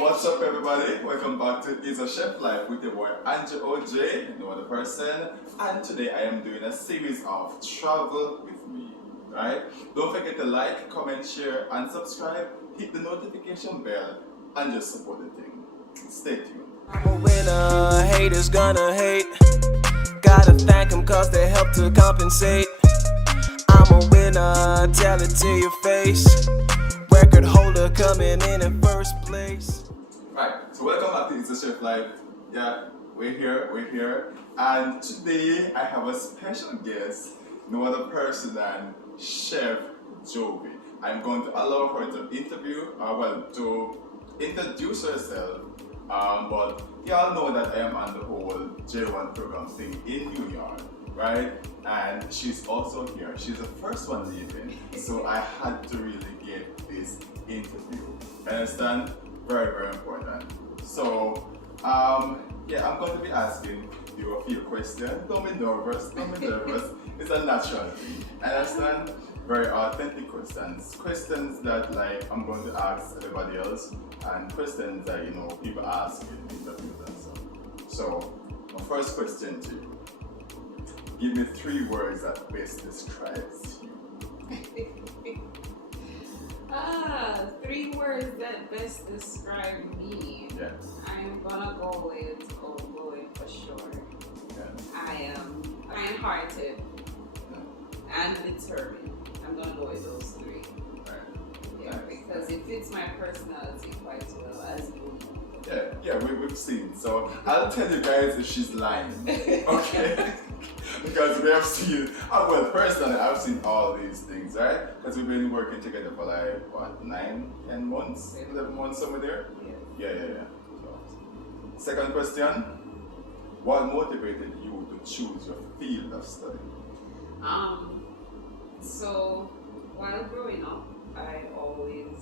What's up, everybody? Welcome back to Issa Chef Life with your boy Andrew OJ, no other person. And today I am doing a series of travel with me. Right? Don't forget to like, comment, share, and subscribe. Hit the notification bell and just support the thing. Stay tuned. I'm a winner, haters gonna hate. Gotta thank them cause they help to compensate. I'm a winner, tell it to your face. Record holder coming in first place. Right, so welcome back to Issa Chef Life. Yeah, we're here. And today I have a special guest, no other person than Chef Jovi. I'm going to allow her to to introduce herself. But y'all know that I am on the whole J1 program thing in New York, right? And she's also here. She's the first one leaving, so I had to really get this interview. Understand? Very, very important. So, yeah, I'm going to be asking you a few questions. Don't be nervous. It's a natural thing. Understand? Very authentic questions. Questions that I'm going to ask everybody else, and questions that people ask in interviews and so. So, my first question to you. Give me 3 words that best describes you. 3 words that best describe me. Yeah. I'm gonna go with outgoing for sure. Yeah. I am kind-hearted and determined. I'm gonna go with those 3. Right. Yeah, because it fits my personality quite well, as you know. Yeah, we've seen. So I'll tell you guys if she's lying. Okay? Because we have seen, personally, I've seen all these things, right? Because we've been working together for 9, 10 months, 11 months somewhere there? Yeah. Yeah. So, second question, what motivated you to choose your field of study? So while growing up, I always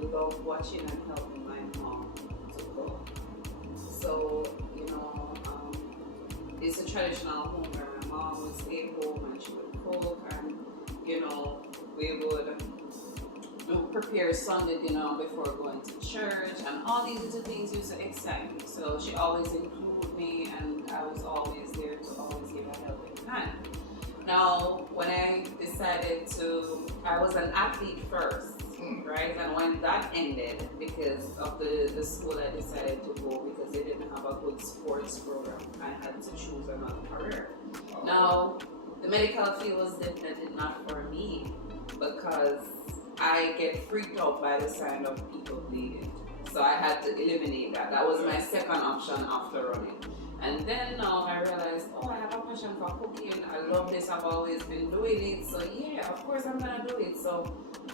loved watching and helping my mom to cook. So, it's a traditional home where my mom would stay home and she would cook, and we would prepare Sunday dinner before going to church, and all these little things used to excite me. So she always included me, and I was always there to always give a helping hand. Now, when I decided I was an athlete first, right? And when that ended, because of the school I decided to go, because they didn't have a good sports program, I had to choose another career. Now, the medical field was definitely not for me, because I get freaked out by the sound of people bleeding. So I had to eliminate that. That was my second option after running. And then now I realized, I have a passion for cooking. I love this. I've always been doing it. So yeah, of course I'm gonna do it. So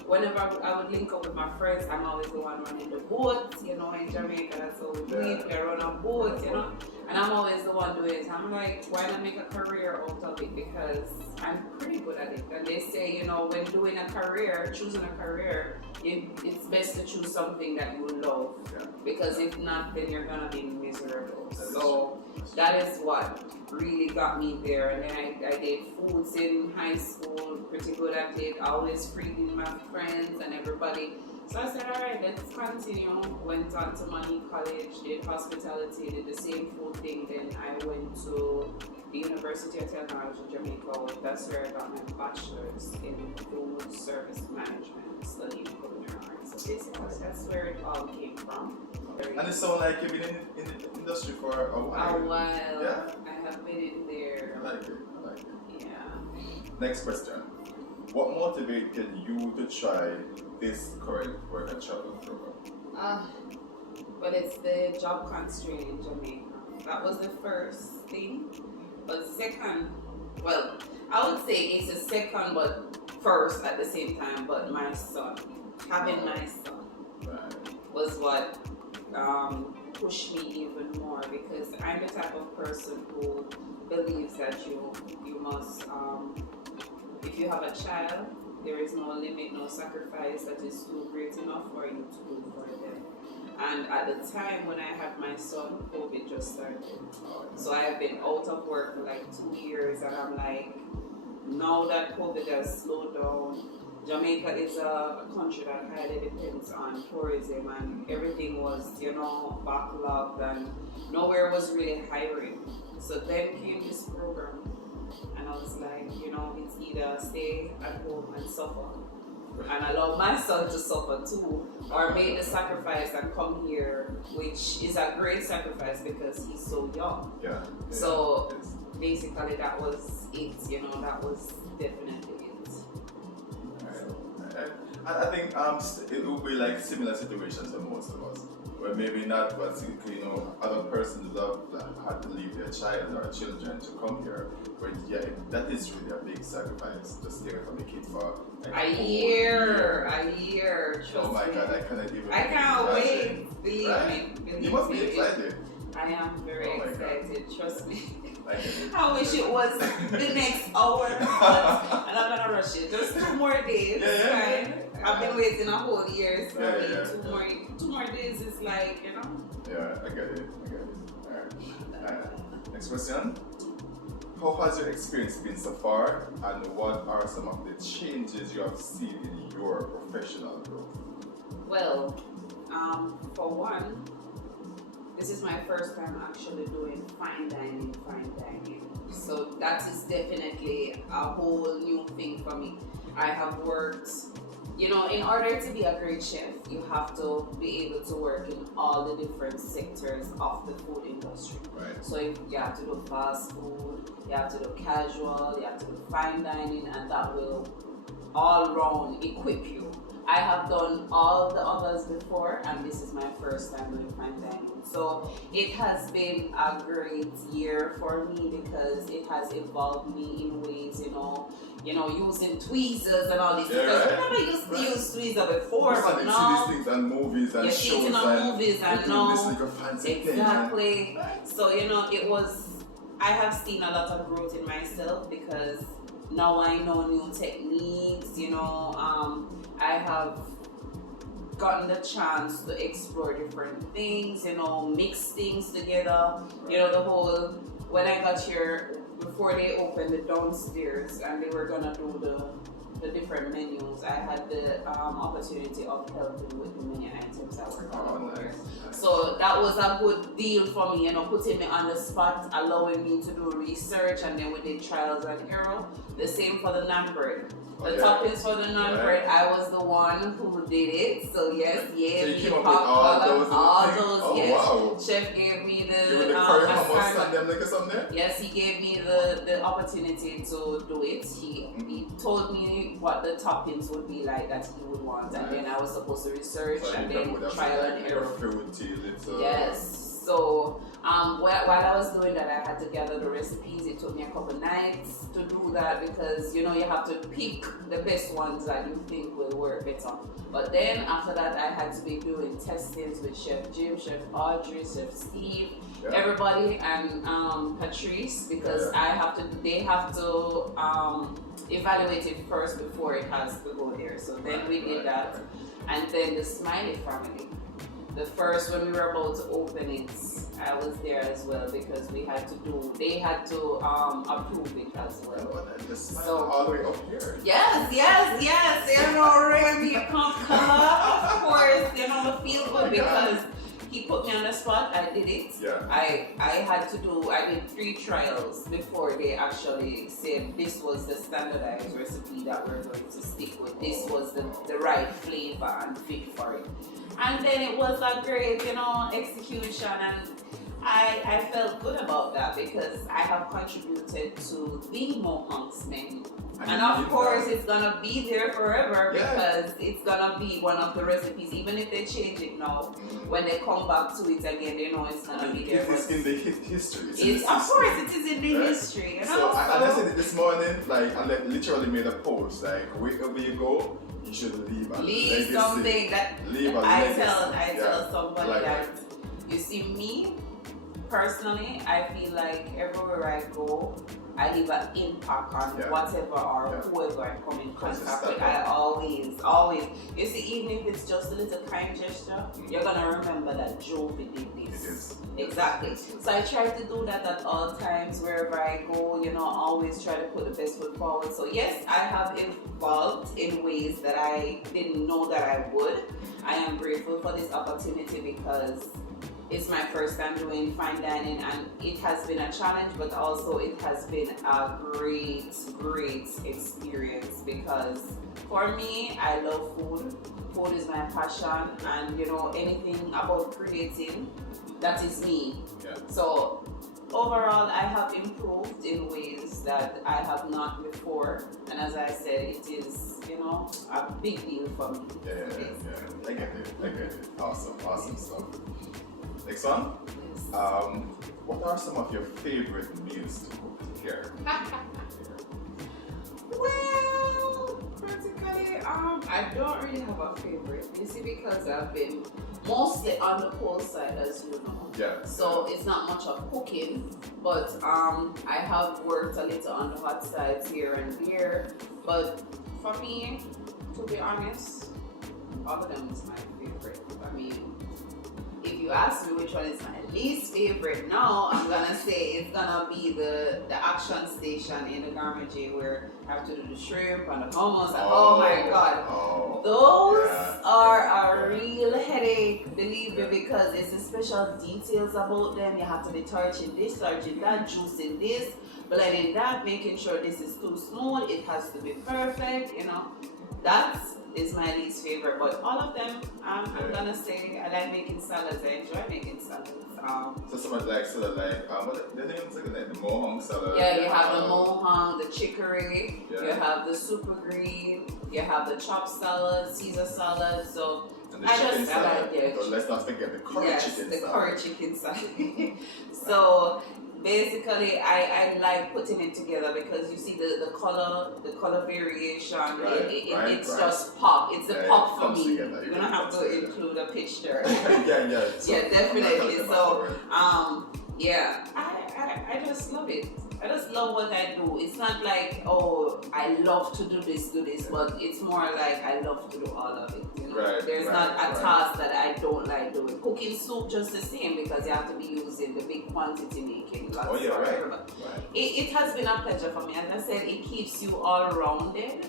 whenever I would link up with my friends, I'm always the one running the boat. In Jamaica, that's how we do it. We run a boat, and I'm always the one doing it. I'm like, why not make a career out of it? Because I'm pretty good at it. And they say, when doing a career, choosing a career, it's best to choose something that you love. Yeah. Because if not, then you're gonna be miserable. So that is what really got me there. And then I did foods in high school, pretty good at it, always feeding my friends and everybody. So I said, all right, let's continue. Went on to Money College, did hospitality, did the same food thing. Then I went to the University of Technology, Jamaica. That's where I got my bachelor's in food service management, studying culinary arts. So basically, that's where it all came from. And it sounds like you've been in the industry for a while. A while. Yeah. I have been in there. I like it. Yeah. Next question. What motivated you to try this current work and travel program? But it's the job constraint in Jamaica. That was the first thing. But second, I would say it's a second but first at the same time, but my son. Having my son was what pushed me even more, because I'm the type of person who believes that you must, if you have a child, there is no limit, no sacrifice that is too great enough for you to do for them. And at the time when I had my son, COVID just started. So I have been out of work for 2 years, and I'm like, now that COVID has slowed down, Jamaica is a country that highly depends on tourism, and everything was, backlogged, and nowhere was really hiring. So then came this program, and I was like, it's either stay at home and suffer, and allow my son to suffer too, or make the sacrifice and come here, which is a great sacrifice because he's so young. Yeah. So basically that was it, that was definitely it. Alright. I think it will be like similar situations for most of us, where maybe not, but other persons had to leave their child or children to come here. But yeah, that is really a big sacrifice. Just stay from the kid for like A year. Trust Oh my me. God, I cannot even. I can't imagine. wait. Believe Right? me. You must be excited. I am very Oh my God. excited. Trust me. I get it. I wish it was the next hour, but and I'm gonna rush it. Just 2 more days. Yeah. Fine. I've been waiting a whole year, so Yeah. 2 more days is like, Yeah, I get it. Alright. Next question. How has your experience been so far, and what are some of the changes you have seen in your professional growth? Well, for one, this is my first time actually doing fine dining. So that is definitely a whole new thing for me. I have worked, in order to be a great chef, you have to be able to work in all the different sectors of the food industry. Right. So you have to do fast food, you have to do casual, you have to do fine dining, and that will all round equip you. I have done all the others before, and this is my first time doing fine dining. So it has been a great year for me because it has involved me in ways, using tweezers and all these things. Yeah, Because I never used to use tweezers before, but See now these things on movies and you're shows sitting on movies and this now like a fancy exactly. So I have seen a lot of growth in myself because now I know new techniques. I have gotten the chance to explore different things, mix things together. The whole, when I got here, before they opened the downstairs and they were gonna do the different menus, I had the opportunity of helping with the menu items that were going there. So that was a good deal for me, putting me on the spot, allowing me to do research, and then we did trials and error. The same for the naan bread. The toppings for the naan bread, I was the one who did it. So yes, So you me, came up with popcorn, all those all things? those, Oh, yes. wow. Chef gave me You were the the curry hummus assignment. and them like something there? Yes, he gave me the opportunity to do it. He told me what the toppings would be like that he would want, and then I was supposed to research So and you then would trial have and like error. a fruity little. Yes. So while I was doing that, I had to gather the recipes. It took me a couple nights to do that because you have to pick the best ones that you think will work better. But then after that, I had to be doing testings with Chef Jim, Chef Audrey, Chef Steve, everybody, and Patrice, because they have to evaluate it first before it has to go there. So then we did that, and then the Smiley family. The first, when we were about to open it, I was there as well because they had to approve it as well. So all the way up here. Yes. Remy, you can't of course, the feel good because he put me on the spot. I did it. Yeah. I did 3 trials before they actually said this was the standardized recipe that we're going to stick with. This was the right flavor and fit for it. And then it was a great, execution, and I felt good about that because I have contributed to the Mohawk's menu. And of course, it's gonna be there forever because it's gonna be one of the recipes. Even if they change it now, when they come back to it again, they know it's gonna be there. It's in the history. Of course, it is in the history. So I said it this morning, I literally made a post, wherever you go, you should leave a legacy. Something that leave a I legacy. tell somebody Like that you see me personally, I feel like everywhere I go, I leave an impact on whatever or whoever I come in contact with. I always, you see, even if it's just a little kind gesture, you're gonna remember that Jovi did this. Exactly. So I try to do that at all times, wherever I go, you know, always try to put the best foot forward. So yes, I have evolved in ways that I didn't know that I would. I am grateful for this opportunity because it's my first time doing fine dining, and it has been a challenge, but also it has been a great experience because for me, I love food. Food is my passion, and you know, anything about creating, that is me. Yeah. So overall, I have improved in ways that I have not before, and as I said, it is, you know, a big deal for me. Yeah. I get it. Awesome stuff. Next one. Yes. What are some of your favorite meals to cook here? Well, practically, I don't really have a favorite. You see, because I've been mostly on the cold side, as you know. Yeah. So it's not much of cooking, but I have worked a little on the hot sides here and there. But for me, to be honest, all of them is my favorite. I mean, if you ask me which one is my least favorite now, I'm gonna say it's gonna be the action station in the Garmage where I have to do the shrimp and the hummus and oh my god. Those are a real headache, believe me, because it's the special details about them. You have to be touching this, touching that, juicing this, blending that, making sure this is too smooth, it has to be perfect, you know. That is my least favorite, but all of them, I'm gonna say I like making salads. I enjoy making salads. So much like what the name is like the mohang salad. Yeah, you have the mohang, the chicory, you have the super green, you have the chopped salad, Caesar salad. So and the chicken salad. But let's not forget the curry chicken salad. Curry chicken salad. So basically, I like putting it together because you see the color variation. It's just pop. It's the pop for me. You're gonna have to include a picture. Yeah, definitely. So I just love it. I just love what I do. It's not like, oh, I love to do this, but it's more like I love to do all of it. You know? There's not a task that I don't like doing. Cooking soup just the same because you have to be using the big quantity making. It has been a pleasure for me. As I said, it keeps you all rounded.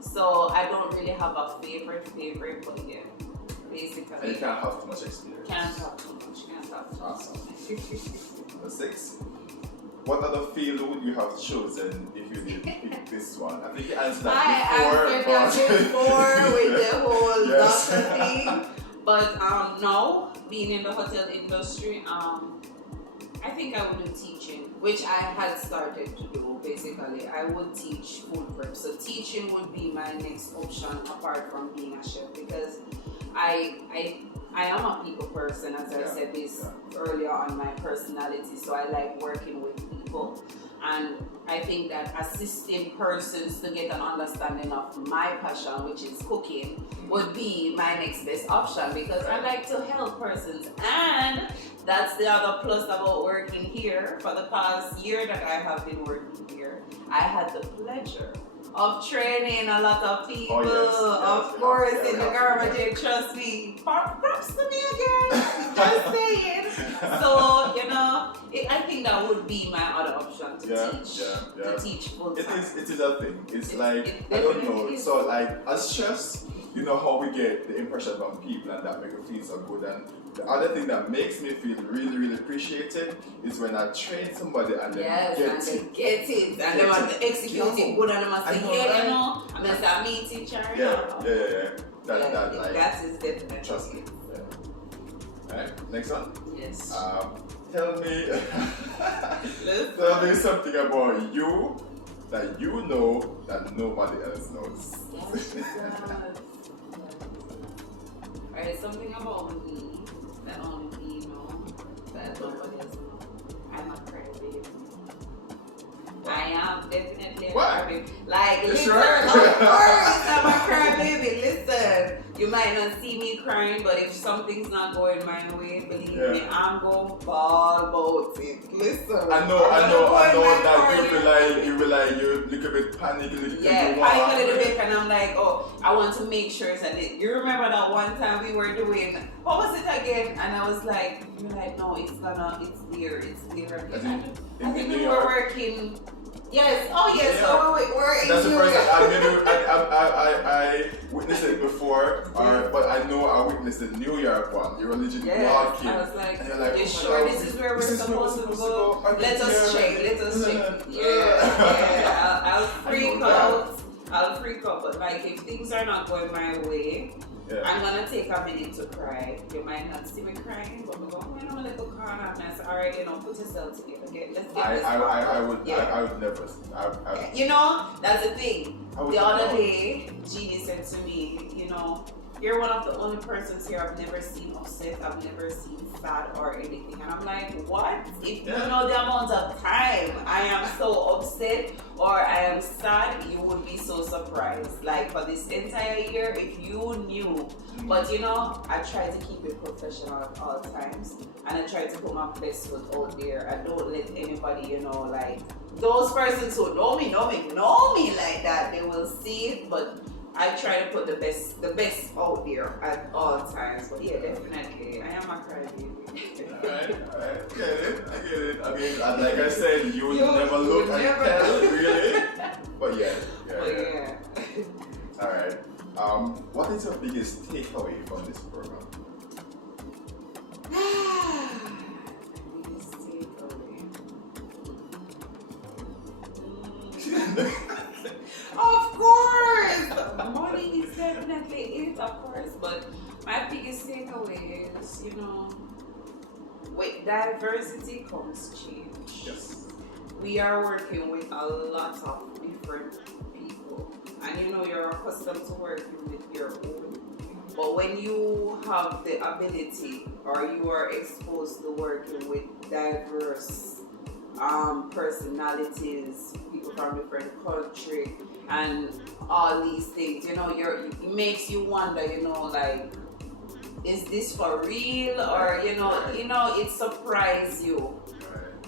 So I don't really have a favorite, but yeah, basically. And you can't have too much experience. Can't have too much. Awesome. Number 6. What other field would you have chosen if you did pick this one? I think you answered that before with the whole doctor thing. But now, being in the hotel industry, I think I would do teaching, which I had started to do. Basically, I would teach food prep. So teaching would be my next option apart from being a chef because I am a people person, as I said this earlier on my personality, so I like working with people, and I think that assisting persons to get an understanding of my passion, which is cooking, would be my next best option because I like to help persons, and that's the other plus about working here. For the past year that I have been working here, I had the pleasure of training a lot of people, of course, in the Garmage, trust me. Props to me again, just saying. So, you know, I think that would be my other option to teach full time. It is a thing. It's like, I don't know, so like, as chefs, you know how we get the impression from people and that make us feel so good. And the other thing that makes me feel really, really appreciated is when I train somebody and they get it. And they want to execute it good and they must say, you know, and then say, me teacher. That is definitely. Trust me. Alright, next one. Yes. Tell me something about you that you know that nobody else knows. Alright, something about me that only me know that nobody else knows. I'm a crybaby. I am definitely a crybaby. Like, listen, of course I'm a crybaby. Listen, You might not see me crying, but if something's not going my way, believe me, I'm going to bawl about it. Listen. I know that you feel like you're a little bit panicked. Yeah, panic a little bit, and I'm like, oh, I want to make sure that you remember that one time we were doing, what was it again? And I was like, you're like, no, it's there. I think we were working. Yes. Oh, yes. Yeah. We're in That's the New first York. I witnessed it before, but I know I witnessed the New York one. You were legit walking. I was like, and you're like, you oh sure God, this is where we're supposed to go? Okay, Let us check. Yeah. I'll freak out. But like, if things are not going my way, I'm gonna take a minute to cry. You might not see me crying, but we're going to a little corner and I say, alright, put yourself together. Let's get this. I would never. That's the thing. The other day, Jeannie said to me, you're one of the only persons here I've never seen upset, I've never seen sad or anything. And I'm like, what? If you know the amount of time I am so upset or I am sad, you would be so surprised. Like for this entire year, if you knew. But I try to keep it professional at all times. And I try to put my best foot out there. I don't let anybody, like those persons who know me like that, they will see it, but I try to put the best out there at all times. But yeah, definitely, I am a crybaby. Alright. I get it. I mean, like I said, you would never look and tell, really. But yeah. Alright. What is your biggest takeaway from this program? Biggest takeaway. Of course! Money is definitely it, of course. But my biggest takeaway is, with diversity comes change. Yes. We are working with a lot of different people. And you're accustomed to working with your own. But when you have the ability or you are exposed to working with diverse personalities, people from different countries, and all these things, it makes you wonder, like, is this for real? Or, it surprises you.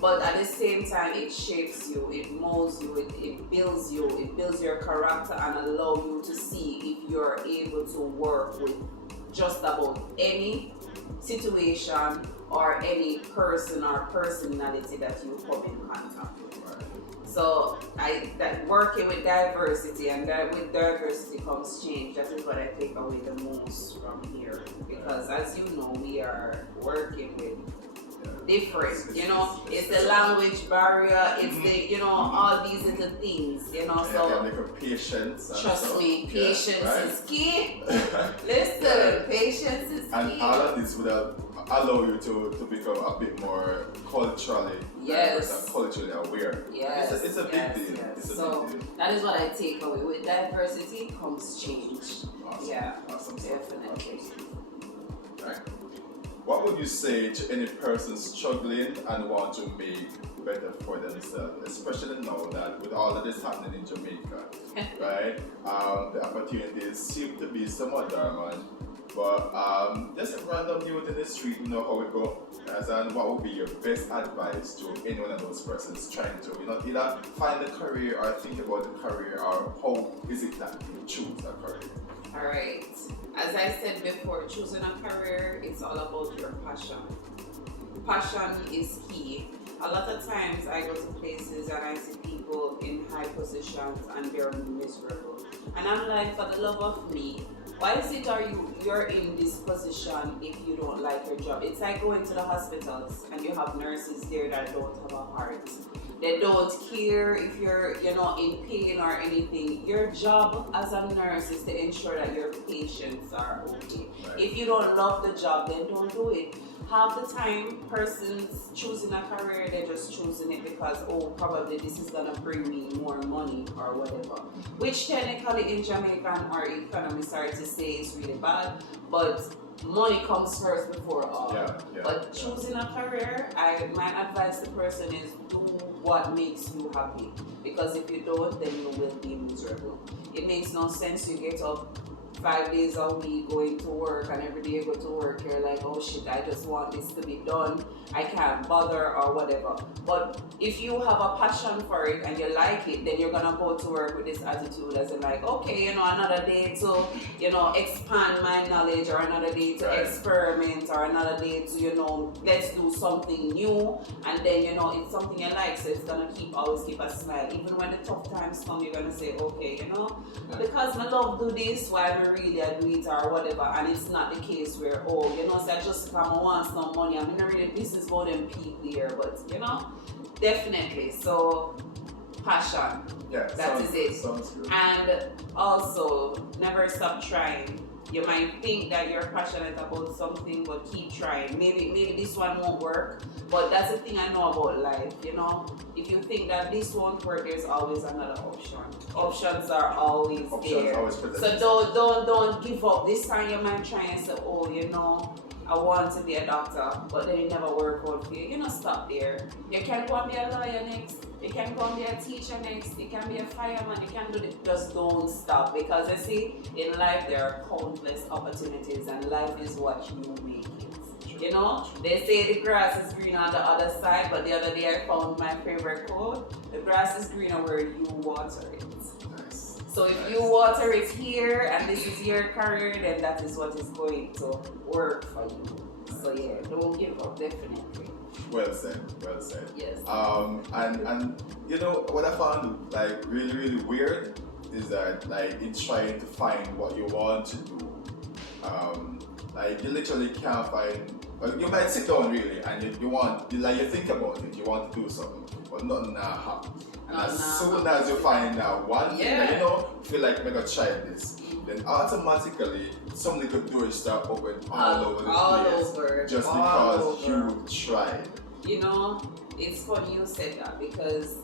But at the same time, it shapes you, it molds you, it builds you, it builds your character and allow you to see if you're able to work with just about any situation or any person or personality that you come in contact with. So that working with diversity, and that with diversity comes change. That is what I take away the most from here, because as you know, we are working with different, it's the language barrier, it's the, all these little things, so like patience. Trust me, patience is key. Listen, patience is key. And all of this would allow you to become a bit more culturally diverse and culturally aware. Yes. It's a big deal. Yes. So that is what I take away. With diversity comes change. Awesome. Yeah. Awesome. Definitely. Right. What would you say to any person struggling and want to make better for themselves, especially now that with all that is happening in Jamaica, right? The opportunities seem to be somewhat dormant, but just a random youth in the street, how it go. And what would be your best advice to any one of those persons trying to, either find a career or think about the career, or how is it that you choose a career? Alright, as I said before, choosing a career is all about your passion. Passion is key. A lot of times I go to places and I see people in high positions and they're miserable. And I'm like, for the love of me, why is it you're in this position if you don't like your job? It's like going to the hospitals and you have nurses there that don't have a heart. They don't care if you're, in pain or anything. Your job as a nurse is to ensure that your patients are okay. Right. If you don't love the job, then don't do it. Half the time, persons choosing a career, they're just choosing it because, probably this is gonna bring me more money or whatever. Which technically in Jamaican or economy, sorry to say, is really bad, but money comes first before all. But choosing a career, my advice to the person is do what makes you happy. Because if you don't, then you will be miserable. It makes no sense you get up 5 days a week going to work, and every day you go to work, you're like, oh shit, I just want this to be done. I can't bother or whatever. But if you have a passion for it and you like it, then you're gonna go to work with this attitude as in like, okay, another day to, expand my knowledge, or another day to experiment, or another day to, let's do something new. And then, it's something you like, so it's gonna always keep a smile. Even when the tough times come, you're gonna say, okay, because I love do this, why I really I do it or whatever. And it's not the case where, say just come I want some money. I'm not really business about them people here, but definitely. So passion. Yeah, that is it. Sounds good. And also never stop trying. You might think that you're passionate about something, but keep trying. Maybe this one won't work, but that's the thing I know about life. If you think that this won't work, there's always another option. Options are always there. So don't give up. This time you might try and say, I want to be a doctor, but then it never work out for you. Stop there. You can go and be a lawyer next. You can go and be a teacher next. You can be a fireman. You can do it. Just don't stop, because you see, in life there are countless opportunities, and life is what you make it. They say the grass is green on the other side, but the other day I found my favorite quote: the grass is greener where you water it. Nice. So if you water it here and this is your career, then that is what is going to work for you. So yeah, don't give up, definitely. Well said. Yes. And what I found like really, really weird is that like in trying to find what you want to do, like you literally can't find. Well, you might sit down really and you think about it, you want to do something, but nothing happens. And as soon as you find out one thing that feel like I'm gonna try this, then automatically some little doors start open all over the place. Just because you tried. It's funny you said that, because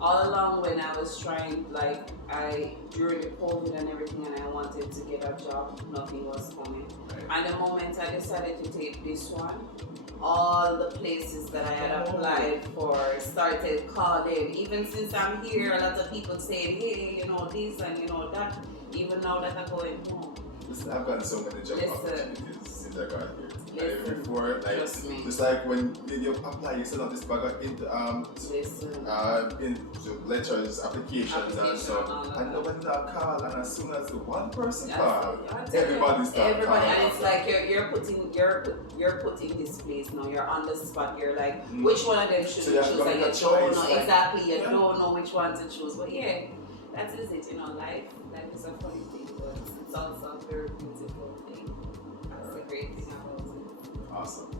all along when I was trying, during the COVID and everything, and I wanted to get a job, nothing was coming. Right. And the moment I decided to take this one, all the places that I had applied for started calling. Even since I'm here, a lot of people say, hey, this and that. Even now that I'm going home. Listen, I've gotten so many job opportunities since I got here. Before, just like when you apply, you send out this bag into letters, applications, and so. And nobody not call, and as soon as the one person calls, everybody starts calling. And it's like you're putting this place now. You're on the spot. You're like, which one of them should you choose? And you don't know exactly. You don't know which one to choose. But yeah, that is it. Life is a funny thing, but it's also a very beautiful thing. That's a great thing about it. Awesome.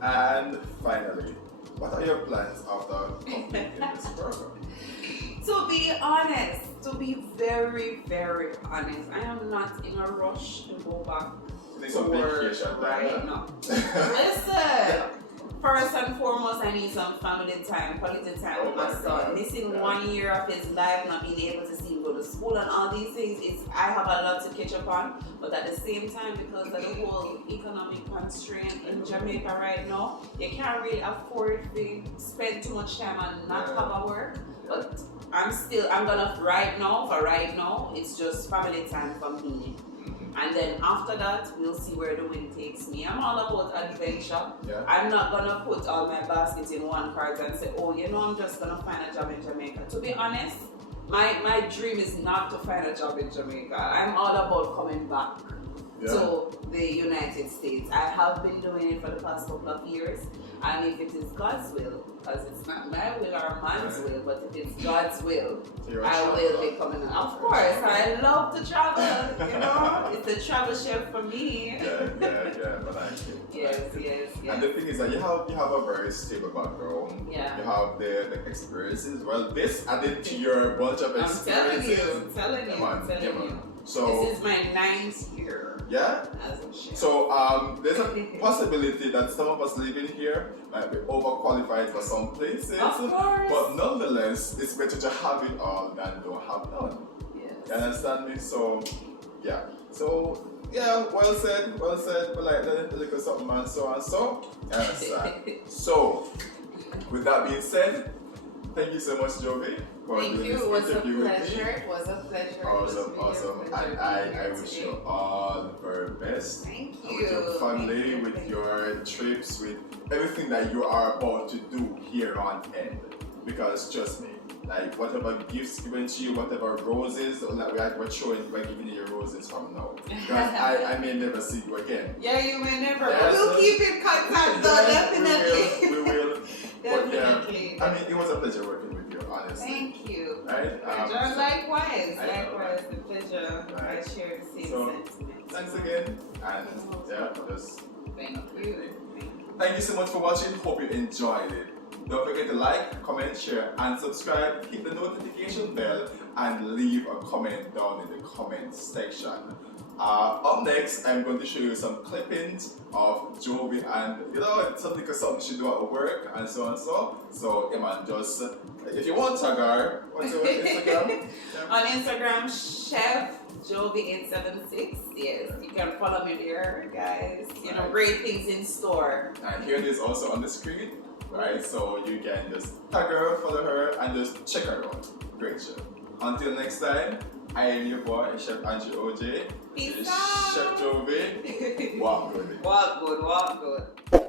Yeah. And finally, what are your plans after completing this program? To be honest, to be very, very honest, I am not in a rush to go back to work right now. Listen, first and foremost, I need some family time, quality time with my son. Missing 1 year of his life, not being able to see him go to school and all these things, I have a lot to catch up on. But at the same time, because of the whole economic constraint in Jamaica right now, you can't really afford to spend too much time and not have a work. But I'm gonna, for right now, it's just family time for me. And then after that, we'll see where the wind takes me. I'm all about adventure. Yeah. I'm not gonna put all my baskets in one cart and say, I'm just gonna find a job in Jamaica. To be honest, my dream is not to find a job in Jamaica. I'm all about coming back to the United States. I have been doing it for the past couple of years. And if it is God's will, because it's not my will or man's will, but if it's God's will, I will be coming. Of course, I love to travel. It's a travel chef for me. Yeah, but I think. Yes. And the thing is that you have a very stable background. Yeah. You have the experiences. Well, this added to your bunch of experiences. I'm telling you. So this is my 9th year. Yeah? As a chef. So there's a possibility that some of us living here might be overqualified for some places. Of course. But nonetheless, it's better to have it all than don't have none. Yes. You understand me? So, yeah. So, yeah, well said. But like a little something and so and so. You understand? So, with that being said, Thank you so much, Jovi, for Thank doing you. this It was a interview with me. pleasure. It was a pleasure. Awesome, It was awesome. really a pleasure And being I here wish today. you all the very best. Thank you. With your family, Thank you. with Thank your trips, with everything that you are about to do here on end. Because trust me, like whatever gifts given to you, whatever roses, like we're showing, we're giving you your roses from now. Because I may never see you again. Yeah, you may never. Yes, But we'll yes. keep in contact though, definitely. We will. But yeah, Definitely. I mean, it was a pleasure working with you, honestly. Thank you. Right? Pleasure. Likewise. I know, Likewise. The pleasure. Right. I share the same So, sentiments. Thanks again, and yeah, just Thank you. thank you so much for watching. Hope you enjoyed it. Don't forget to like, comment, share, and subscribe. Hit the notification bell and leave a comment down in the comment section. Up next, I'm going to show you some clippings of Jovi and something she do at work and so and so. So, man, just if you want tag her, what's your Instagram? On Instagram, Chef Jovi876. Yes, you can follow me there, guys. You know, great things in store. And here it is also on the screen, right? So you can just tag her, follow her, and just check her out. Great show. Until next time, I am your boy, Chef Andrew OJ. Peace This is out. Chef Jovi. Walk good. Walk good, walk good.